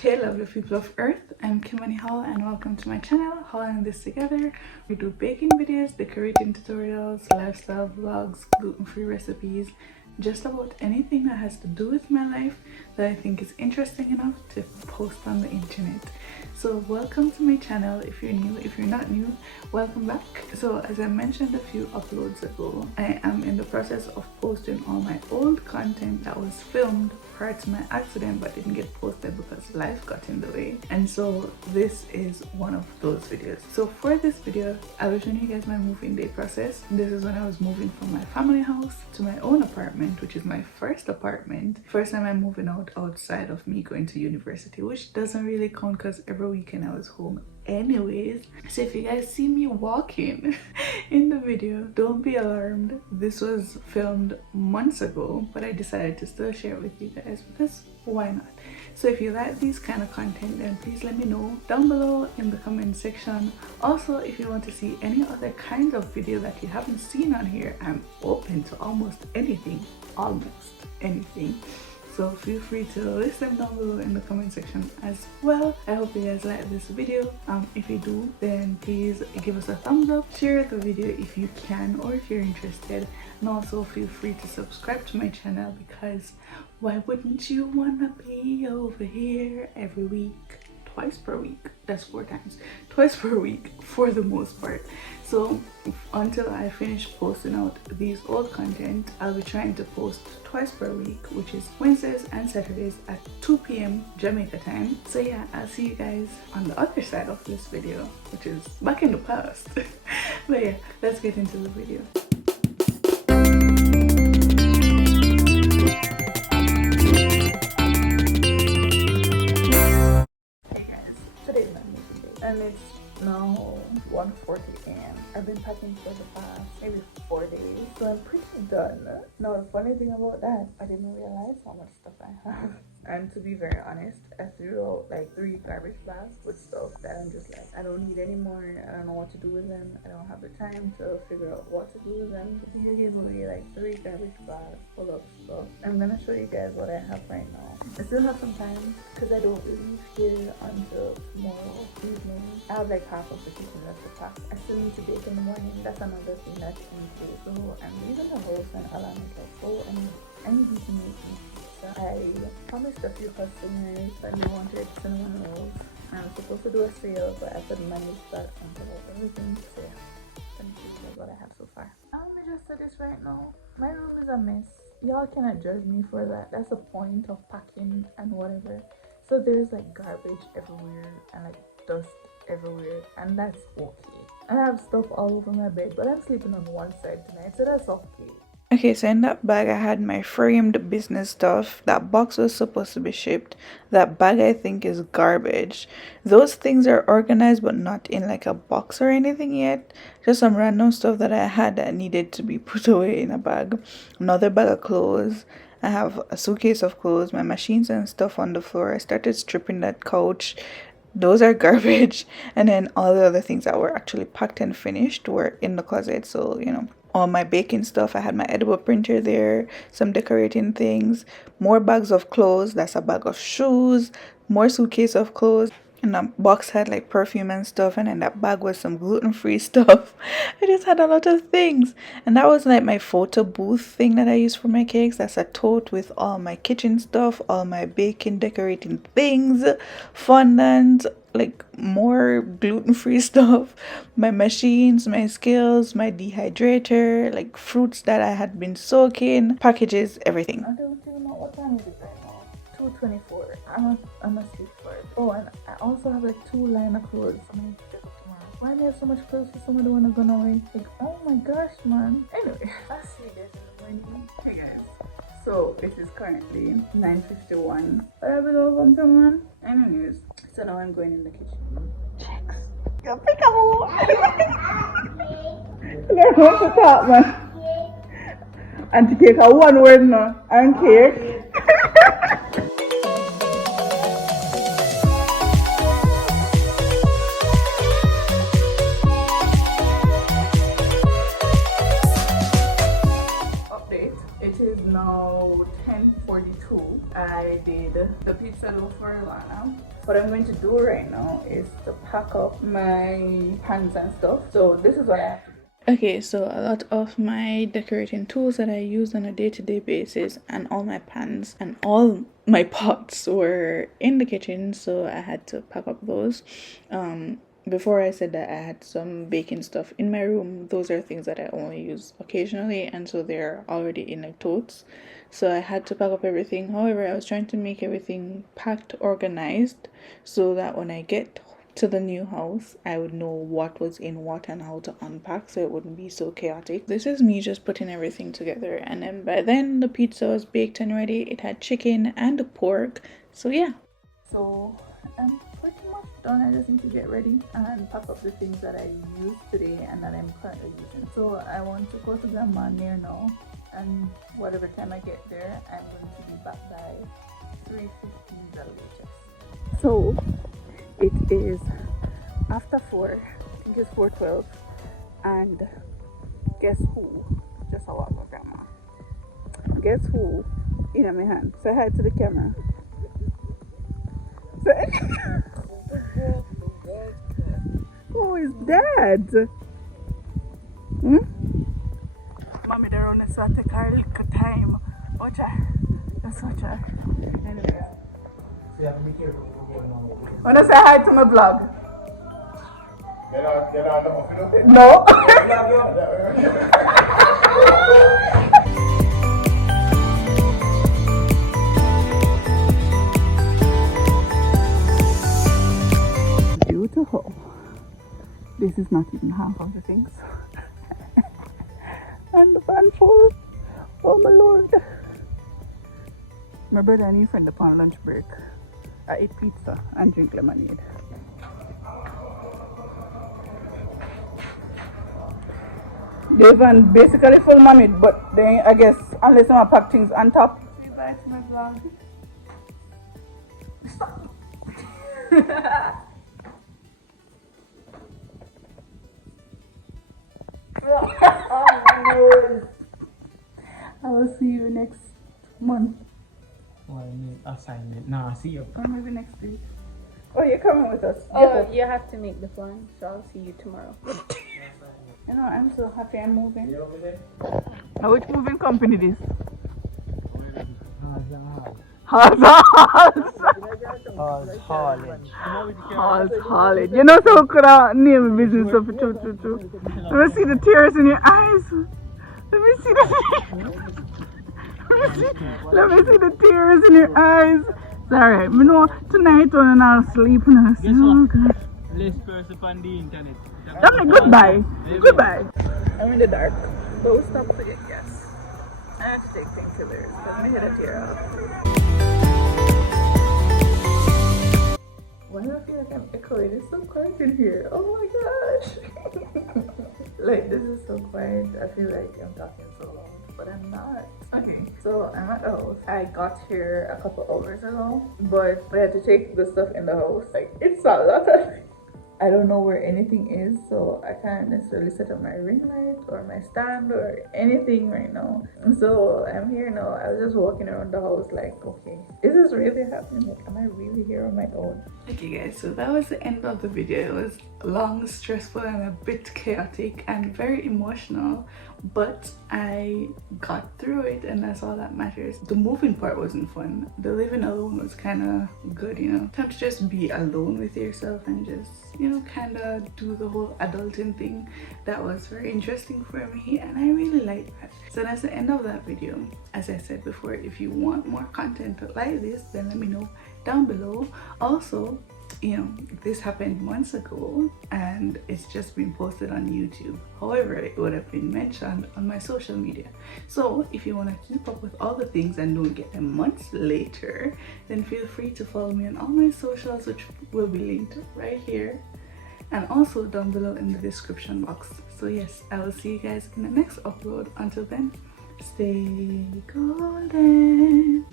Hey lovely people of earth, I'm Kimani Hall and welcome to my channel, Hauling This Together. We do baking videos, decorating tutorials, lifestyle vlogs, gluten-free recipes, just about anything that has to do with my life that I think is interesting enough to post on the internet. So welcome to my channel. If you're new, if you're not new, welcome back. So as I mentioned a few uploads ago, I am in the process of posting all my old content that was filmed prior to my accident but didn't get posted because life got in the way, and so this is one of those videos. So for this video I'll be showing you guys my moving day process. This is when I was moving from my family house to my own apartment, which is my first apartment. First time I'm moving out outside of me going to university, which doesn't really count because every weekend I was home anyways. So if you guys see me walking in the video, don't be alarmed. This was filmed months ago, but I decided to still share it with you guys because why not? So if you like these kind of content, then please let me know down below in the comment section. Also, if you want to see any other kinds of video that you haven't seen on here, I'm open to almost anything, so feel free to list them down below in the comment section as well. I hope you guys like this video. If you do, then please give us a thumbs up, share the video if you can or if you're interested, and also feel free to subscribe to my channel because why wouldn't you wanna be over here every week? Twice per week, that's 4 times, twice per week for the most part. So until I finish posting out these old content, I'll be trying to post twice per week, which is Wednesdays and Saturdays at 2 p.m. Jamaica time. So yeah, I'll see you guys on the other side of this video, which is back in the past. But yeah, let's get into the video. And it's now 1:40 a.m. I've been packing for the past maybe 4 days, so I'm pretty done. Now the funny thing about that, I didn't realize how much stuff I have. And to be very honest, I threw out like 3 garbage bags with stuff that I'm just like, I don't need anymore. I don't know what to do with them. I don't have the time to figure out what to do with them. Here gives away like 3 garbage bags full of stuff. I'm gonna show you guys what I have right now. I still have some time because I don't leave here until tomorrow evening. I have like half of the kitchen left to pack. I still need to bake in the morning. That's another thing that's in place. So I'm leaving the house and Alan is like, oh, I need you to make me pizza. I promised a few customers that they wanted cinnamon rolls. I was supposed to do a sale, but I couldn't manage that until everything. So yeah, let me show you guys what I have so far. I'm just to this right now. My room is a mess. Y'all cannot judge me for that. That's the point of packing and whatever. So there's like garbage everywhere and like dust everywhere, and that's okay. I have stuff all over my bed, but I'm sleeping on one side tonight, so that's okay. Okay, so in that bag I had my framed business stuff. That box was supposed to be shipped. That bag I think is garbage. Those things are organized but not in like a box or anything yet. Just some random stuff that I had that needed to be put away in a bag. Another bag of clothes. I have a suitcase of clothes, my machines and stuff on the floor. I started stripping that couch. Those are garbage. And then all the other things that were actually packed and finished were in the closet. So, you know, all my baking stuff. I had my edible printer there, some decorating things, more bags of clothes. That's a bag of shoes, more suitcase of clothes. And that box had like perfume and stuff, and then that bag was some gluten-free stuff. I just had a lot of things. And that was like my photo booth thing that I use for my cakes. That's a tote with all my kitchen stuff, all my baking decorating things, fondant, like more gluten-free stuff, my machines, my scales, my dehydrator, like fruits that I had been soaking, packages, everything. I don't even know what time is it right now. 2:24. I'm asleep for it. Oh, and I also have like 2 line of clothes I'm gonna pick up tomorrow. Why do I have so much clothes for somebody wanna go away? Like, oh my gosh, man. Anyway, I'll see you guys in the morning. Hey guys. So it is currently 9:51. But I've been over man. Anyways, so now I'm going in the kitchen. Checks. Yo, pick up one. Learn how to talk, man. And to take a 1 word now. And cake. Update. It is now 10 in 42. I did the pizza dough for Ilana. What I'm going to do right now is to pack up my pans and stuff. So this is what I have to do. Okay, so a lot of my decorating tools that I use on a day-to-day basis and all my pans and all my pots were in the kitchen, so I had to pack up those. Before I said that I had some baking stuff in my room. Those are things that I only use occasionally, and so they're already in the totes. So I had to pack up everything. However, I was trying to make everything packed, organized, so that when I get to the new house, I would know what was in what and how to unpack, so it wouldn't be so chaotic. This is me just putting everything together, and then by then the pizza was baked and ready. It had chicken and pork, so yeah. So I'm pretty much done. I just need to get ready and pack up the things that I used today and that I'm currently using. So I want to go to Grandma near now, and whatever time I get there, I'm going to be back by 3:15 the latest. So it is after 4, I think it's 4:12, and guess who? Just a walk with Grandma. Guess who in my hand? Say hi to the camera. Who is Dad? Mommy, they're on a sort of take a little time. Watch her. Just watch her. Anyway. Wanna say hi to my vlog? No. Beautiful. This is not even half of the things. And the fan full. Oh my lord. My brother and his friend upon lunch break. I ate pizza and drink lemonade. They van basically full mammoth, but they, I guess, unless I pack things on top. Say bye to my vlog. Stop. Oh my nose. I will see you next month. Well, I need assignment. Nah, see you. Or maybe next week. Oh, you're coming with us. Oh, you have to make the plan, so I'll see you tomorrow. You know, I'm so happy I'm moving. Now, which moving company this? Holland. You know, so could I name a business of true. Let me see the tears in your eyes. Let me see the Let me see the tears in your eyes. It's alright. You know, tonight when I'm sleeping, I say, oh gosh. Less person on the internet. That's like goodbye. Goodbye. I'm in the dark. But we'll stop to get gas. I have to take painkillers because my head is tear out. Why do I feel like I'm echoing? It's so quiet in here. Oh my gosh. Like, this is so quiet. I feel like I'm talking so loud, but I'm not. Okay, so I'm at the house. I got here a couple hours ago, but I had to take the stuff in the house. Like, it's a lot of things. I don't know where anything is, so I can't necessarily set up my ring light or my stand or anything right now. So I'm here now. I was just walking around the house like, okay, is this really happening? Like, am I really here on my own? Okay guys, so that was the end of the video. It was long, stressful, and a bit chaotic and very emotional, but I got through it, and that's all that matters. The moving part wasn't fun. The living alone was kind of good, you know. Time to just be alone with yourself and just, you know, kind of do the whole adulting thing. That was very interesting for me, and I really liked that. So that's the end of that video. As I said before, if you want more content like this, then let me know down below. Also, you know, this happened months ago and it's just been posted on YouTube. However, it would have been mentioned on my social media. So if you want to keep up with all the things and don't get them months later, then feel free to follow me on all my socials, which will be linked right here and also down below in the description box. So yes, I will see you guys in the next upload. Until then, stay golden.